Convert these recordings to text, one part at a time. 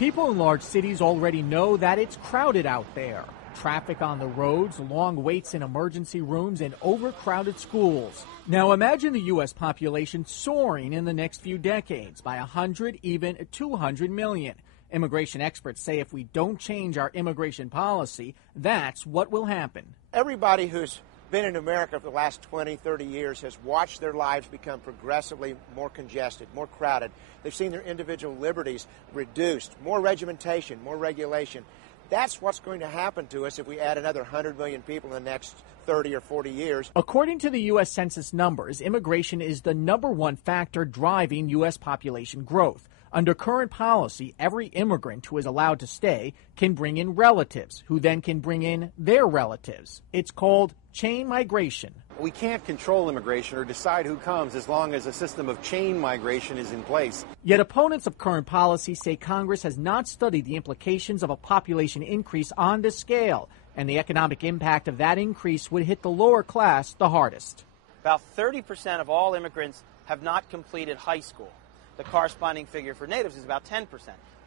People in large cities already know that it's crowded out there. Traffic on the roads, long waits in emergency rooms, and overcrowded schools. Now imagine the U.S. population soaring in the next few decades by 100, even 200 million. Immigration experts say if we don't change our immigration policy, that's what will happen. Everybody who's been in America for the last 20, 30 years has watched their lives become progressively more congested, more crowded. They've seen their individual liberties reduced, more regimentation, more regulation. That's what's going to happen to us if we add another 100 million people in the next 30 or 40 years. According to the U.S. Census numbers, immigration is the #1 factor driving U.S. population growth. Under current policy, every immigrant who is allowed to stay can bring in relatives, who then can bring in their relatives. It's called chain migration. We can't control immigration or decide who comes as long as a system of chain migration is in place. Yet opponents of current policy say Congress has not studied the implications of a population increase on this scale, and the economic impact of that increase would hit the lower class the hardest. About 30% of all immigrants have not completed high school. The corresponding figure for natives is about 10%.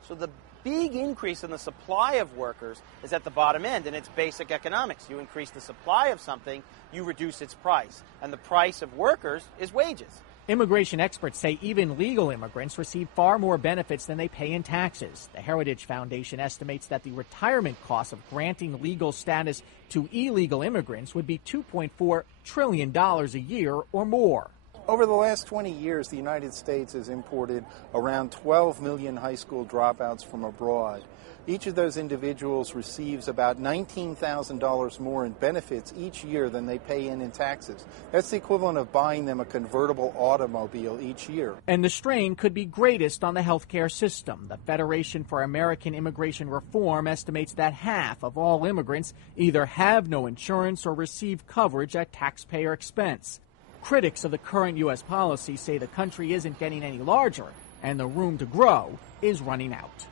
So the big increase in the supply of workers is at the bottom end, and it's basic economics. You increase the supply of something, you reduce its price. And the price of workers is wages. Immigration experts say even legal immigrants receive far more benefits than they pay in taxes. The Heritage Foundation estimates that the retirement cost of granting legal status to illegal immigrants would be $2.4 trillion a year or more. Over the last 20 years, the United States has imported around 12 million high school dropouts from abroad. Each of those individuals receives about $19,000 more in benefits each year than they pay in taxes. That's the equivalent of buying them a convertible automobile each year. And the strain could be greatest on the healthcare system. The Federation for American Immigration Reform estimates that half of all immigrants either have no insurance or receive coverage at taxpayer expense. Critics of the current U.S. policy say the country isn't getting any larger, and the room to grow is running out.